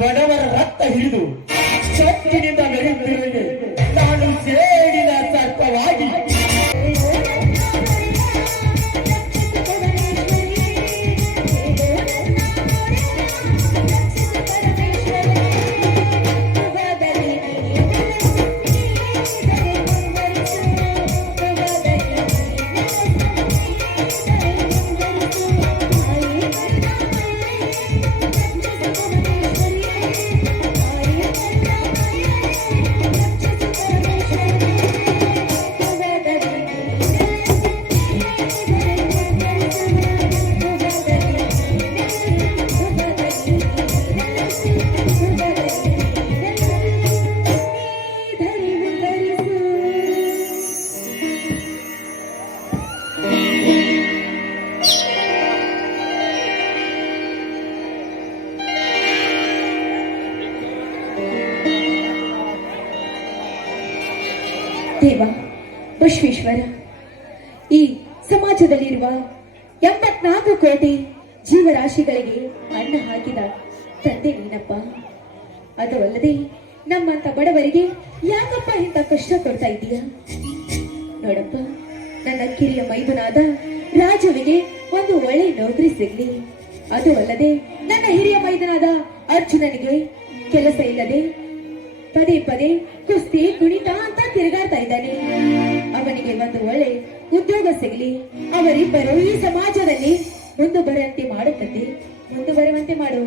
ಬಡವರ ರಕ್ತ ಹಿಡಿದು ದೇವ, ವಿಶ್ವೇಶ್ವರ. ಈ ಸಮಾಜದಲ್ಲಿರುವ ಎಂಬತ್ನಾಲ್ಕು ಕೋಟಿ ಜೀವರಾಶಿಗಳಿಗೆ ಅನ್ನ ಹಾಕಿದ ತಂದೆ ನೀನಪ್ಪ. ಅದು ಅಲ್ಲದೆ ನಮ್ಮಂತ ಬಡವರಿಗೆ ಯಾಕಪ್ಪ ಇಂಥ ಕಷ್ಟ ಕೊಡ್ತಾ ಇದೀಯ ನೋಡಪ್ಪ, ನನ್ನ ಕಿರಿಯ ಮೈದುನಾದ ರಾಜುವಿಗೆ ಒಂದು ಒಳ್ಳೆ ನೌಕರಿ ಸಿಗ್ಲಿ. ಅದು ಅಲ್ಲದೆ ನನ್ನ ಹಿರಿಯ ಮೈದನಾದ ಅರ್ಜುನನಿಗೆ ಕೆಲಸ ಇಲ್ಲದೆ ಪದೇ ಪದೇ ಕುಸ್ತಿ ಕುಣಿತ ಅಂತ ತಿರುಗಾಡ್ತಾ ಇದ್ದಾನೆ. ಅವನಿಗೆ ಒಂದು ಒಳ್ಳೆ ಉದ್ಯೋಗ ಸಿಗಲಿ. ಅವರಿಬ್ಬರು ಈ ಸಮಾಜದಲ್ಲಿ ಮುಂದೆ ಬರುವಂತೆ ಮಾಡುತ್ತದೆ ಬರುವಂತೆ ಮಾಡು.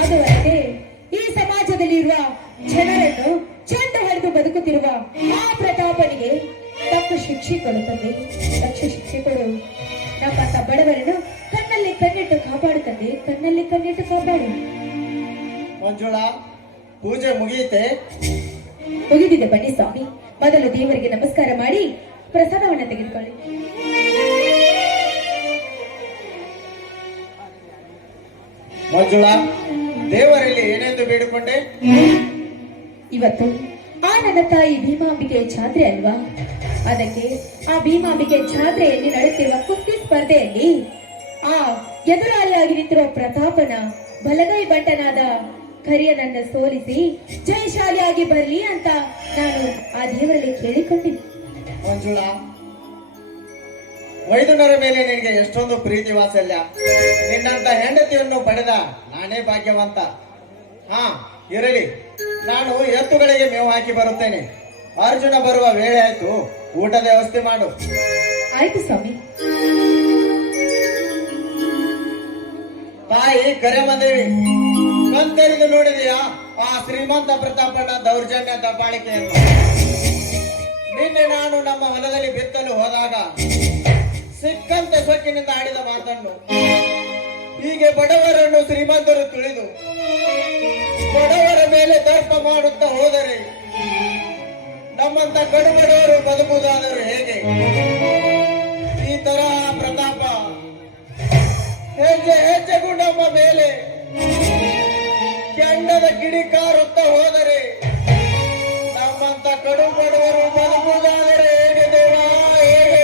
ಅದು ಈ ಸಮಾಜದಲ್ಲಿ ಇರುವ ಜನರನ್ನು ಚೆಂದ ಹೊಡೆದು ಬದುಕುತ್ತಿರುವ ಆ ಪ್ರತಾಪನಿಗೆ ತಕ್ಕ ಶಿಕ್ಷೆ ಕೊಡುತ್ತದೆ ತಕ್ಷ ಶಿಕ್ಷೆ ಕೊಡು. ನಮ್ಮಂತ ಬಡವರನ್ನು ಕಣ್ಣಲ್ಲಿ ಕಣ್ಣಿಟ್ಟು ಕಾಪಾಡುತ್ತದೆ ಕಣ್ಣಲ್ಲಿ ಕಣ್ಣಿಟ್ಟು ಕಾಪಾಡು. ಮಂಜುಳಾ ಪೂಜೆ ಮುಗಿಯುತ್ತೆ. ಮುಗಿದಿದೆ ಬನ್ನಿ ಸ್ವಾಮಿ. ಮೊದಲು ದೇವರಿಗೆ ನಮಸ್ಕಾರ ಮಾಡಿ ಪ್ರಸಾದವನ್ನು ತೆಗೆದುಕೊಳ್ಳಿ. ಮಂಜುಳಾ ದೇವರಲ್ಲಿ ಏನೆಂದು ಬೇಡಿಕೊಂಡೆ? ಇವತ್ತು ಆ ನನ್ನ ತಾಯಿ ಭೀಮಾಂಬಿಕೆಯ ಜಾತ್ರೆ ಅಲ್ವಾ? ಅದಕ್ಕೆ ಆ ಭೀಮಾಂಬಿಕೆ ಜಾತ್ರೆಯಲ್ಲಿ ನಡೆಯುತ್ತಿರುವ ಕುಸ್ತಿ ಸ್ಪರ್ಧೆಯಲ್ಲಿ ಆ ಎದುರಾಳಿಯಾಗಿ ನಿಂತಿರುವ ಪ್ರತಾಪನ ಬಲಗೈ ಬಂಟನಾದ ಕರಿಯನನ್ನ ಸೋಲಿಸಿ ಜಯಶಾಲಿಯಾಗಿ ಬರಲಿ ಅಂತ ನಾನು ಆ ದೇವರಲ್ಲಿ ಕೇಳಿಕೊಂಡಿದ್ದೆ. ಮಂಜುಳಾ ವೈದ್ಯನರ ಮೇಲೆ ನಿನಗೆ ಎಷ್ಟೊಂದು ಪ್ರೀತಿ ವಾತ್ಸಲ್ಯ. ನಿನ್ನಂತ ಹೆಂಡತಿಯನ್ನು ಪಡೆದ ನಾನೇ ಭಾಗ್ಯವಂತ. ಹಾ ಇರಲಿ. ನಾನು ಎತ್ತುಗಳಿಗೆ ಮೇವು ಹಾಕಿ ಬರುತ್ತೇನೆ. ಅರ್ಜುನ ಬರುವ ವೇಳೆ ಆಯ್ತು ಊಟದ ವ್ಯವಸ್ಥೆ ಮಾಡು. ಆಯ್ತು ಸ್ವಾಮಿ. ತಾಯಿ ಕರೆಮದೇವಿ ಕಣ್ತೆರೆದು ನೋಡಿದೆಯಾ? ಆ ಶ್ರೀಮಂತ ಪ್ರತಾಪನ ದೌರ್ಜನ್ಯ ದಬ್ಬಾಳಿಕೆಯನ್ನು ನಿನ್ನೆ ನಾನು ನಮ್ಮ ಹೊಲದಲ್ಲಿ ಬಿತ್ತಲು ಹೋದಾಗ ಸಿಕ್ಕಂತೆ ಸೊಕ್ಕಿನಿಂದ ಆಡಿದ ಮಾತನ್ನು. ಹೀಗೆ ಬಡವರನ್ನು ಶ್ರೀಮಂತರು ತುಳಿದು ಬಡವರ ಮೇಲೆ ದರ್ಪ ಮಾಡುತ್ತಾ ಹೋದರೆ ನಮ್ಮಂತ ಕಡುಬಡವರು ಬದುಕುವುದಾದರೂ ಹೇಗೆ? ಈ ತರ ಪ್ರತಾಪ. ಹೆಜ್ಜೆ ಹೆಜ್ಜೆಗೂ ನಮ್ಮ ಮೇಲೆ ಕೆಂಡದ ಕಿಡಿಕಾರುತ್ತಾ ಹೋದರೆ ನಮ್ಮಂತ ಕಡು ಬಡವರು ಬದುಕುವುದಾದರೆ ಹೇಗೆ ದೇವ, ಹೇಗೆ?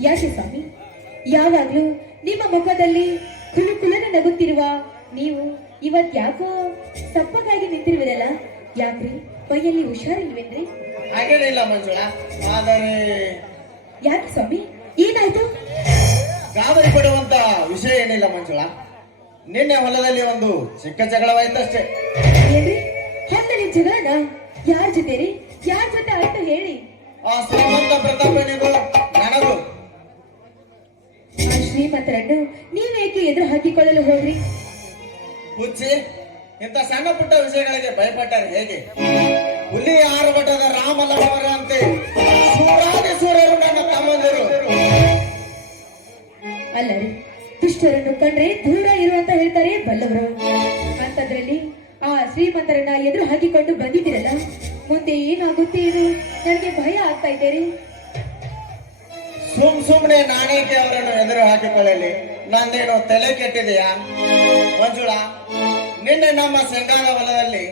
ಯಾಕೆ ಸ್ವಾಮಿ? ಯಾವಾಗ್ಲೂ ನಿಮ್ಮ ಮುಖದಲ್ಲಿ ಕುಲು ಕುಲನ ನಗುತ್ತಿರುವ ನೀವು ಇವತ್ ಯಾಕೋ ಸಪ್ಪಗಾಗಿ ನಿಂತಿರುವಿರಲ್ಲ? ಯಾಕ್ರಿ? ಕೈಯಲ್ಲಿ ಹುಷಾರಿಲ್ವೇನ್ರಿ? ಹಾಗೇನಿಲ್ಲ ಮಂಜುಳಾ. ಆದರೆ ಯಾಕೆ ಸ್ವಾಮಿ? ಏನಾಯ್ತು? ಗಾಬರಿ ಪಡುವಂತ ವಿಷಯ ಏನಿಲ್ಲ ಮಂಜುಳಾ. ನಿನ್ನೆ ಹೊಲದಲ್ಲಿ ಒಂದು ಚಿಕ್ಕ ಜಗಳವಾಯ್ತಷ್ಟೇ. ಏನ್ರಿ? ಹೊಂದಲ್ಲಿ ಜಗಳನ? ಯಾರ ಜೊತೆ ರೀ ಯಾರ ಜೊತೆ ಆಯ್ತು ಹೇಳಿ. ಆ ಶ್ರೀಮಂತ ಪ್ರತಾಪ ನನಗೂ. ಆ ಶ್ರೀಮಂತರನ್ನು ನೀವೇಕೆ ಎದುರು ಹಾಕಿಕೊಳ್ಳಲು ಹೋಗ್ರಿ ಹುಚ್ಚಿ ಇಂಥ ಸಣ್ಣ ಪುಟ್ಟ ವಿಷಯಗಳಿಗೆ ಭಯಪಟ್ಟರು ಹೇಗೆ? ಹುಲಿ ಆರುಭಟದ ರಾಮಲವರ ಅಂತೆ ಸೂರಾದಿ ಸೂರರು ನನ್ನ ತಮ್ಮಂದಿರು. ಅಲ್ಲರಿ ದುಷ್ಟರನ್ನು ಕಂಡ್ರೆ ದೂರ ಇರು ಅಂತ ಹೇಳ್ತಾರೆ ಬಲ್ಲವರು. ಅಂತದ್ರಲ್ಲಿ ಆ ಶ್ರೀಮಂತರನ್ನ ಎದುರು ಹಾಕಿಕೊಂಡು ಬಂದಿದ್ದೀರಲ್ಲ ಮುಂದೆ ಏನಾಗುತ್ತೆ ಇದು? ನನಗೆ ಭಯ ಆಗ್ತಾ ಇದೆ ರೀ. ಸುಮ್ ಸುಮ್ನೆ ನಾನೇಕೆ ಅವರನ್ನು ಎದುರು ಹಾಕಿಕೊಳ್ಳಲಿ? ನಂದೇನು ತಲೆ ಕೆಟ್ಟಿದೆಯಾ? ಮಂಜುಳಾ, ನಿನ್ನೆ ನಮ್ಮ ಶೃಂಗಾರ ಹೊಲದಲ್ಲಿ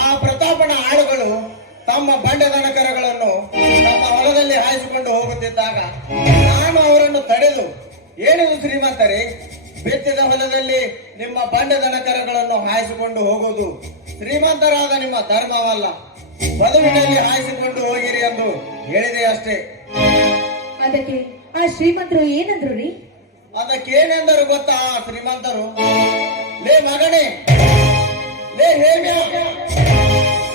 ಆ ಪ್ರತಾಪನ ಆಳುಗಳು ತಮ್ಮ ಬಂಡೆ ದನಕರಗಳನ್ನು ನಮ್ಮ ಹೊಲದಲ್ಲಿ ಹಾಯಿಸಿಕೊಂಡು ಹೋಗುತ್ತಿದ್ದಾಗ ನಾನು ಅವರನ್ನು ತಡೆದು, ಏನಿದು ಶ್ರೀಮಂತರೇ? ಬಿತ್ತಿದ ಹೊಲದಲ್ಲಿ ನಿಮ್ಮ ಬಂಡೆ ದನಕರಗಳನ್ನು ಹಾಯಿಸಿಕೊಂಡು ಹೋಗುವುದು ಶ್ರೀಮಂತರಾದ ನಿಮ್ಮ ಧರ್ಮವಲ್ಲ. ಬದುವಿನಲ್ಲಿ ಹಾಯಿಸಿಕೊಂಡು ಹೋಗಿರಿ ಎಂದು ಹೇಳಿದೆ ಅಷ್ಟೇ. ಅದಕ್ಕೆ ಆ ಶ್ರೀಮಂತರು ಏನಂದ್ರು ರೀ? ಅದಕ್ಕೇನೆಂದರು ಗೊತ್ತಾ ಶ್ರೀಮಂತರು? ಲೇ ಮಗನೇ ಲೇ ಹೇಗೆ?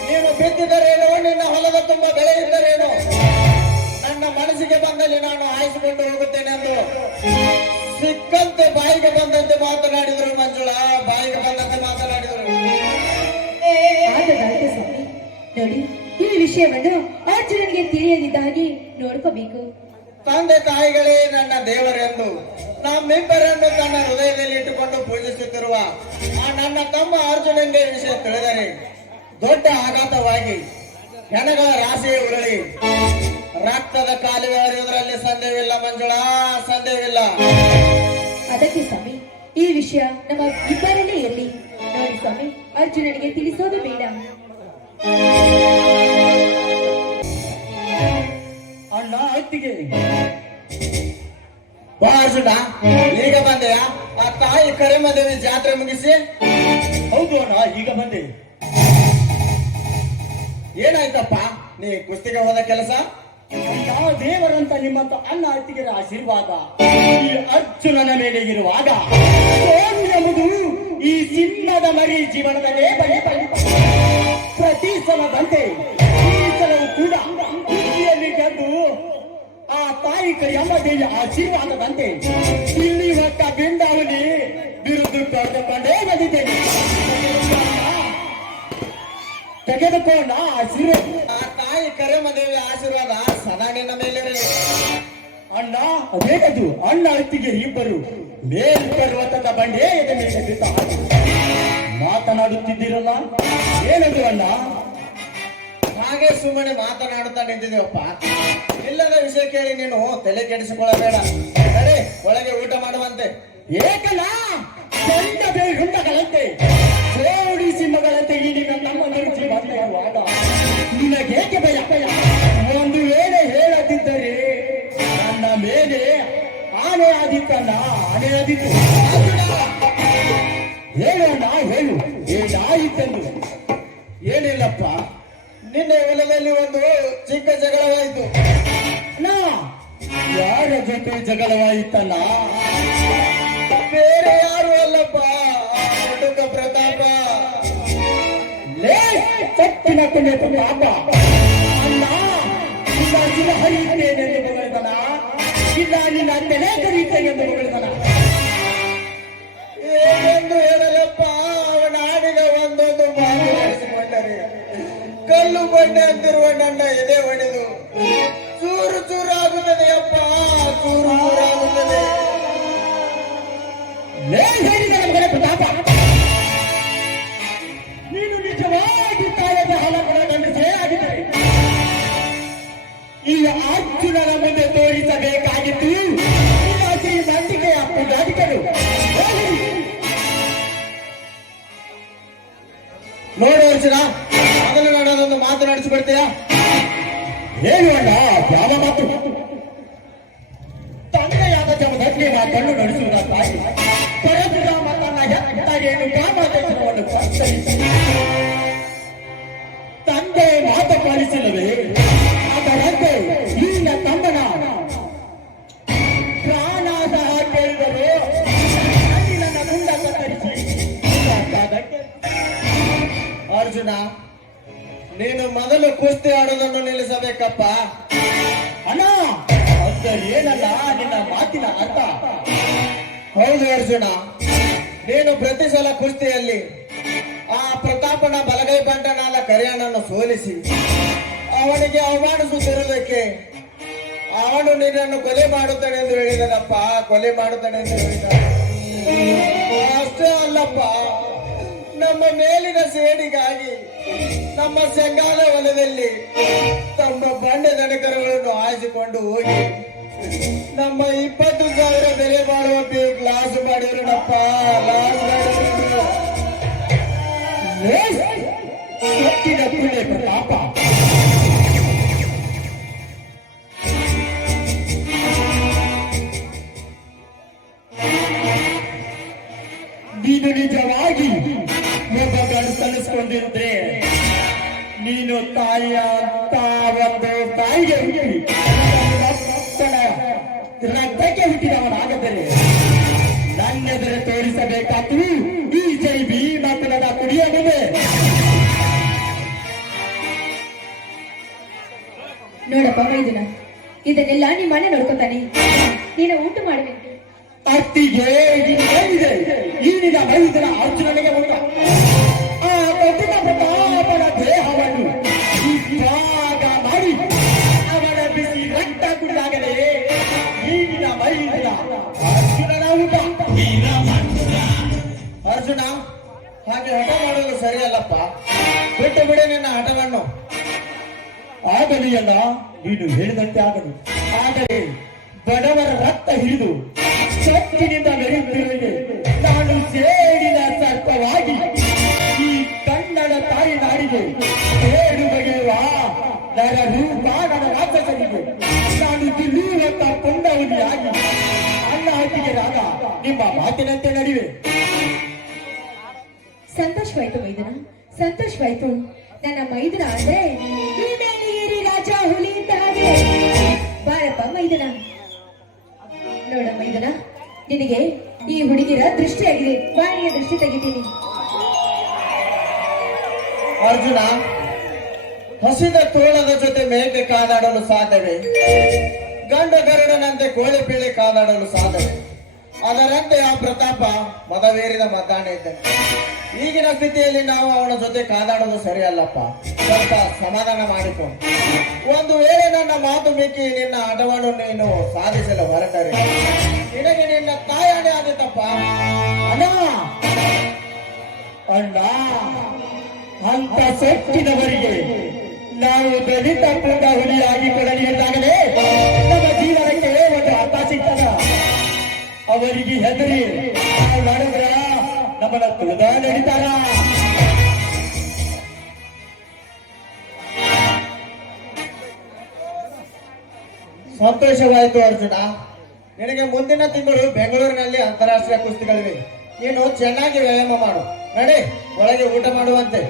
ನೀನು ಬಿದ್ದಿದ್ದರೇನು ನಿನ್ನ ಹೊಲದ ತುಂಬ ಬೆಳೆ ಇದ್ದರೇನೋ? ನನ್ನ ಮನಸ್ಸಿಗೆ ಬಂದಲ್ಲಿ ನಾನು ಆಯಿಸಿಕೊಂಡು ಹೋಗುತ್ತೇನೆ ಎಂದು ಸಿಕ್ಕಂತೆ ಬಾಯಿಗೆ ಬಂದಂತೆ ಮಾತನಾಡಿದರು ಮಂಜುಳಾ. ಬಾಯಿಗೆ ಬಂದಂತೆ ಮಾತನಾಡಿದರು. ನೋಡಿ ಈ ವಿಷಯವನ್ನು ಅರ್ಜುನನಿಗೆ ತಿಳಿಯದಿದ್ದಾಗಿ ನೋಡ್ಕೋಬೇಕು. ತಂದೆ ತಾಯಿಗಳೇ ನನ್ನ ದೇವರೆಂದು ನಮ್ಮಿಬ್ಬರನ್ನು ತನ್ನ ಹೃದಯದಲ್ಲಿ ಇಟ್ಟುಕೊಂಡು ಪೂಜಿಸುತ್ತಿರುವ ಆ ನನ್ನ ತಮ್ಮ ಅರ್ಜುನಂಗೆ ವಿಷಯ ತಿಳಿದರೆ ದೊಡ್ಡ ಆಘಾತವಾಗಿ ಹೆಣಗಳ ರಾಶಿ ಉರುಳಿ ರಕ್ತದ ಕಾಲುವೆ ಹರಿಯುವುದರಲ್ಲಿ ಸಂದೇಹವಿಲ್ಲ ಮಂಜುಳಾ ಸಂದೇಹವಿಲ್ಲ. ಅದಕ್ಕೆ ಸ್ವಾಮಿ ಈ ವಿಷಯ ನಮ್ಮ ಇಬ್ಬರಲ್ಲೇ ಇರಲಿ. ನೋಡಿ ಸ್ವಾಮಿ ಅರ್ಜುನನಿಗೆ ತಿಳಿಸೋದು ಬೇಡ. ಅಣ್ಣ ಅತ್ತಿಗೆ. ಬಾ ಅರ್ಜುನ ಈಗ ಬಂದೆಯ ಆ ತಾಯಿ ಕರೆಮದೇವಿ ಜಾತ್ರೆ ಮುಗಿಸಿ ಹೌದು ಅಣ್ಣ ಈಗ ಬಂದೆ ಏನಾಯ್ತಪ್ಪ ನೀ ಕುಸ್ತಿಗೆ ಹೋದ ಕೆಲಸ ಯಾವ ದೇವರಂತ ನಿಮ್ಮಂತ ಅಣ್ಣ ಅತ್ತಿಗೆರ ಆಶೀರ್ವಾದ ಈ ಅರ್ಜುನನ ಮೇಲೆ ಇರುವಾಗ ಎಂಬುದು ಈ ಸಿಂಹದ ಮರಿ ಜೀವನದಲ್ಲೇ ಬಳಿ ಬಳಿ ಪ್ರತಿ ಸಲದಂತೆ ತಾಯಿ ಆಶೀರ್ವಾದದಂತೆ ಇಲ್ಲಿ ಒಟ್ಟ ಬಿಂದಾವಲಿ ಬಿರುದು ತೆಗೆದುಕೊಂಡೇ ಬಂದಿದ್ದೇನೆ ತೆಗೆದುಕೊಂಡ ಆಶೀರ್ವಾದ. ಆ ತಾಯಿ ಕರೆಮದೇವಿ ಆಶೀರ್ವಾದ ಸದಾ ನಿನ್ನ ಮೇಲಿರಲಿ. ಅಣ್ಣ ಅದೇನದು ಅಣ್ಣ ಅತ್ತಿಗೆ ಇಬ್ಬರು. ಮೇಲ್ ಪರ್ವತದ ಬಂಡೆ ಎದೆ ಮೇಲೆ ಬಿದ್ದ. ಮಾತನಾಡುತ್ತಿದ್ದೀರಲ್ಲ? ಏನದು ಅಣ್ಣ. ಹಾಗೆ ಸುಮ್ಮನೆ ಮಾತನಾಡುತ್ತಾ ನಿಂತಿದ್ದೀವಪ್ಪ. ಇಲ್ಲದ ವಿಷಯ ಕೇಳಿ ನೀನು ತಲೆ ಕೆಡಿಸಿಕೊಳ್ಳಬೇಡ. ಸರಿ, ಒಳಗೆ ಊಟ ಮಾಡುವಂತೆ. ಏಕಲ್ಲ ಚಂದ ಬೇರುಂಡಗಳಂತೆ ಕೋಡಿ ಸಿಂಹಗಳಂತೆ ಈಗ ನಮ್ಮ ಜೀವಂತ ಇರುವಾಗ ನಿನಗೇಕೆ ಭಯ ಒಂದು ವೇಳೆ ಹೇಳದಿದ್ದರೆ ನನ್ನ ಮೇಲೆ ಆನೆ ಆದಿತ್ತಲ್ಲ ಆನೆ ಆದಿತ್ತು. ಹೇಳೋಣ, ಹೇಳು. ಏನಾಯಿತೆಂದು? ಏನಿಲ್ಲಪ್ಪ. ನಿನ್ನೆ ಹೊಲದಲ್ಲಿ ಒಂದು ಚಿಕ್ಕ ಜಗಳವಾಯಿತು. ನಾ. ಯಾರ ಜೊತೆ ಜಗಳವಾಯಿತಲ್ಲ? ಬೇರೆ ಯಾರು ಅಲ್ಲಪ್ಪ. ಹುಡುಗ ಪ್ರತಾಪ. ಲೇ ಸತ್ತಿನ ಕುಂಡೆ ಹಬ್ಬ ಅಲ್ಲ ಇಲ್ಲ ಹರಿಯುತ್ತೇನೆ ಎಂದು ಬಗಳಿದನ? ಇಲ್ಲ ನಿನ್ನ ತಲೆ ಕರೀತೇನೆ ಎಂದು ಏನೆಂದು ಬಂಡೆ ಅಂತಿರುವ ನನ್ನ ಜಮದಗ್ನಿ ಮಾತನ್ನು ನಡೆಸುವುದ ತಾಯಿ ಪರಶುರಾಮ ತನ್ನ ಹೆತ್ತಗೆಯನ್ನು ಕಾಮಾದೇಶನವನ್ನು ಕತ್ತರಿಸಿ ತಂದೆ ಮಾತು ಪಾಲಿಸಲವೇ ಅದರಂತೆ ನಿನ್ನ ತಮ್ಮನ ಪ್ರಾಣ ಸಹ ಕೇಳಿದರು ನನ್ನ ಮುಂಡ ಕತ್ತರಿಸಿ ಅರ್ಜುನ, ನೀನು ಮೊದಲು ಕುಸ್ತಿ ಆಡೋದನ್ನು ನಿಲ್ಲಿಸಬೇಕಪ್ಪ. ಹೌದು ಅರ್ಜುನ. ನೀನು ಪ್ರತಿ ಸಲ ಕುಸ್ತಿಯಲ್ಲಿ ಆ ಪ್ರತಾಪನ ಬಲಗೈ ಬಂಟನಾದ ಕರಿಯಣ್ಣನ್ನು ಸೋಲಿಸಿ, ಅವನಿಗೆ ಅವಮಾನಿಸುತ್ತಿರುವುದಕ್ಕೆ ಅವನು ನಿನ್ನನ್ನು ಕೊಲೆ ಮಾಡುತ್ತಾನೆ ಎಂದು ಹೇಳಿದನಪ್ಪ. ಕೊಲೆ ಮಾಡುತ್ತಾನೆ ಎಂದು ಹೇಳಿದ ಅಷ್ಟೇ ಅಲ್ಲಪ್ಪ, ನಮ್ಮ ಮೇಲಿನ ಸೇಡಿಗಾಗಿ, ನಮ್ಮ ಸಂಗಾಲ ಹೊಲದಲ್ಲಿ ತಮ್ಮ ಬಂಡೆ ದನಕರುಗಳನ್ನು ಆಯಿಸಿಕೊಂಡು ಹೋಗಿ, ನಮ್ಮ ಇಪ್ಪತ್ತು ಸಾವಿರ ಬೆಲೆ ಮಾಡುವ ಲಾಸ್ ಮಾಡಿದ್ರಪ್ಪ ಲಾಸ್ ಮಾಡಿದ್ರು ಪಾಪ ನೀನು ನಿಜವಾಗಿ ಒಬ್ಬ ನೀನು ತಾಯಿಯ ಅಂತ ಒಂದು ತಾಯಿಗೆ. ನನ್ನೆದುರು ತೋರಿಸಬೇಕಾದ್ದು ಈ ಜೈ ಭೀಮಕುಲದ ಕುಡಿಯ ಮುಂದೆ. ನೋಡಪ್ಪ ಮೈದಿನ ಇದನ್ನೆಲ್ಲ ನಿಮ್ಮ ಅಣ್ಣ ನೋಡ್ಕೊತಾನೆ. ಅರ್ಜುನ ಹಾಗೆ ಹಠ ಮಾಡೋದು ಸರಿಯಲ್ಲಪ್ಪ ಬಿಟ್ಟು ಬಿಡಿ ನಿನ್ನ ಹಠವನ್ನು. ಆಗಲಿ ಅಲ್ಲ, ನೀನು ಹೇಳಿದಂತೆ ಆಗದು ಆದರೆ ಬಡವರ ರಕ್ತ ಹಿಡಿದು ಶಕ್ತಿನಿಂದ ಬೆರೆಯುತ್ತಿರುವೆ ನಾನು ಸೇಡಿನ ಸರ್ಪವಾಗಿ ಈ ಕನ್ನಡ ತಾಯಿ ನಾಡಿಗೆ ಏಳು ಬಗೆಯುವ ನರ ರೂಪಾಗದ ರಾಕ್ಷಸನಿಗೆ. ನಾನು ತಿನ್ನುವಂತ ಪುಂಡವನಿಯಾಗಿ ಅನ್ನ ಹಟ್ಟಿಗೆ ರಾಗ ನಿಮ್ಮ ಮಾತಿನಂತೆ ನಡಿವೆ ಸಂತೋಷವಾಯ್ತು ಮೈದನ. ಸಂತೋಷವಾಯ್ತು ನನ್ನ ಮೈದನ ಅಂದ್ರೆ ರಾಜ ಹುಲಿ ಅಂತ ಬಾರಪ್ಪ ಮೈದನ. ನೋಡ ಮೈದನ, ನಿನಗೆ ಈ ಹುಡುಗಿರ ದೃಷ್ಟಿಯಾಗಿದೆ ಬಾಯಿಯ ದೃಷ್ಟಿ ತೆಗಿತೀನಿ. ಅರ್ಜುನ, ಹಸಿದ ತೋಳದ ಜೊತೆ ಮೇಕೆ ಕಾದಾಡಲು ಸಾಧ್ಯವೇ? ಗಂಡ ಗರಡನಂತೆ ಕೋಳಿ ಪೀಳಿ ಕಾದಾಡಲು ಸಾಧ್ಯವೇ? ಅದರಂತೆ ಆ ಪ್ರತಾಪ ಮದವೇರಿದ ಮದ್ದಾನ ಇದ್ದಾನೆ ಈಗಿನ ಸ್ಥಿತಿಯಲ್ಲಿ ನಾವು ಅವನ ಜೊತೆ ಕಾದಾಡೋದು ಸರಿಯಲ್ಲಪ್ಪ ಸ್ವಲ್ಪ ಸಮಾಧಾನ ಮಾಡಿಕೊ. ಒಂದು ವೇಳೆ ನನ್ನ ಮಾತು ಮಿಕ್ಕಿ ನಿನ್ನ ಹಠವನ್ನು ನೀನು ಸಾಧಿಸಲು ಹೊರಟರೆ. ನಿನಗೆ ನಿನ್ನ ತಾಯಣೆ ಆದಿತಪ್ಪ. ಅಣ್ಣ! ಅಣ್ಣ! ಅಂತ ಸೊಟ್ಟಿನವರಿಗೆ ನಾವು ದಲಿತ ಪುಂಡ ಹುಲಿಯಾಗಿ ಕೊಡಲಿದ್ದಾಗಲೇ ನಮ್ಮ ಜೀವನಕ್ಕೆ ಒಂದು ಅರ್ಥ ಸಿಗ್ತದ? ಅವರಿಗೆ ಹೆದರಿ ತುಳಿದ ನಡೀತಾರ ಸಂತೋಷವಾಯಿತು ಅರ್ಜುನ. ನಿನಗೆ ಮುಂದಿನ ತಿಂಗಳು ಬೆಂಗಳೂರಿನಲ್ಲಿ ಅಂತಾರಾಷ್ಟ್ರೀಯ ಕುಸ್ತಿಗಳಿವೆ. ನೀನು ಚೆನ್ನಾಗಿ ವ್ಯಾಯಾಮ ಮಾಡು. ನಡೆ, ಒಳಗೆ ಊಟ ಮಾಡುವಂತೆ.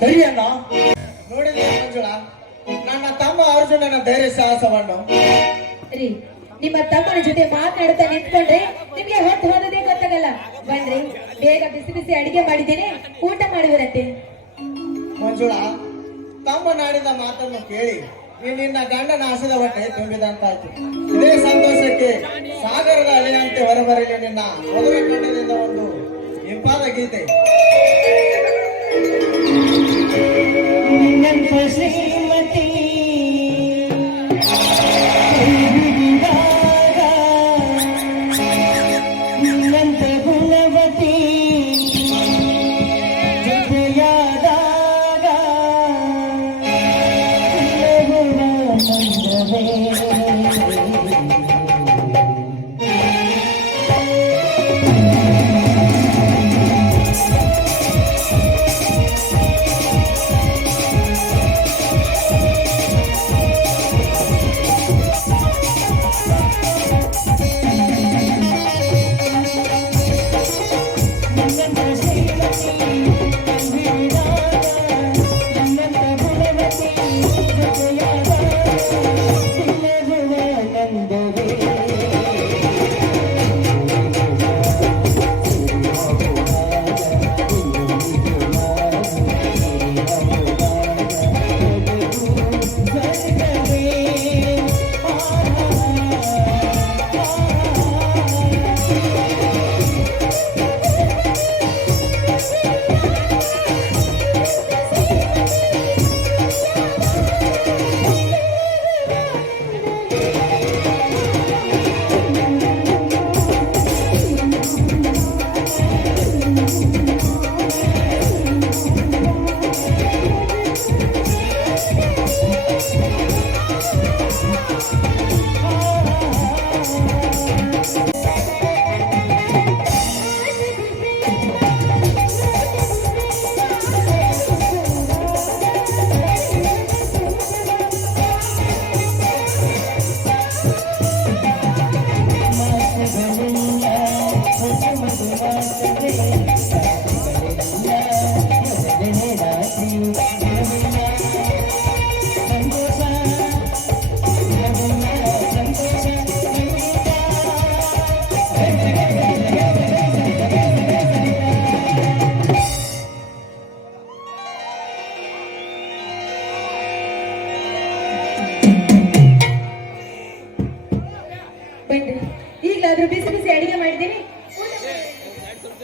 ಸರಿ ಅಣ್ಣ. ನೋಡಿದ್ರೆ ಮಂಜುಳಾ? ನನ್ನ ತಮ್ಮ ಅರ್ಜುನನ ಧೈರ್ಯ ಸಾಹಸವನ್ನು. ನಿಮ್ಮ ತಮ್ಮನ ಜೊತೆ ಮಾತನಾಡ್ತಾ ನಿಂತ್ಕೊಂಡ್ರೆ ನಿಮ್ಗೆ ಹೊತ್ತು ಬನ್ರಿ ಬೇಗ ಬಿಸಿ ಬಿಸಿ ಅಡಿಗೆ ಮಾಡಿದ್ದೀನಿ ಊಟ ಮಾಡುವಿರಂತೆ ಮಂಜುಳ ತಮ್ಮ ನಾಡಿದ ಮಾತನ್ನು ಕೇಳಿ ನೀ ನಿನ್ನ ಗಂಡನ ಹಸಿದ ಹೊಟ್ಟೆ ತುಂಬಿದಂತಾಯ್ತು. ಇದೇ ಸಂತೋಷಕ್ಕೆ ಸಾಗರದ ಅಲೆಯಂತೆ ಹೊರಬರಲಿ ನಿನ್ನ ಮದುವೆ ಕಂಡದಿಂದ ಒಂದು ಇಂಪಾದ ಗೀತೆ.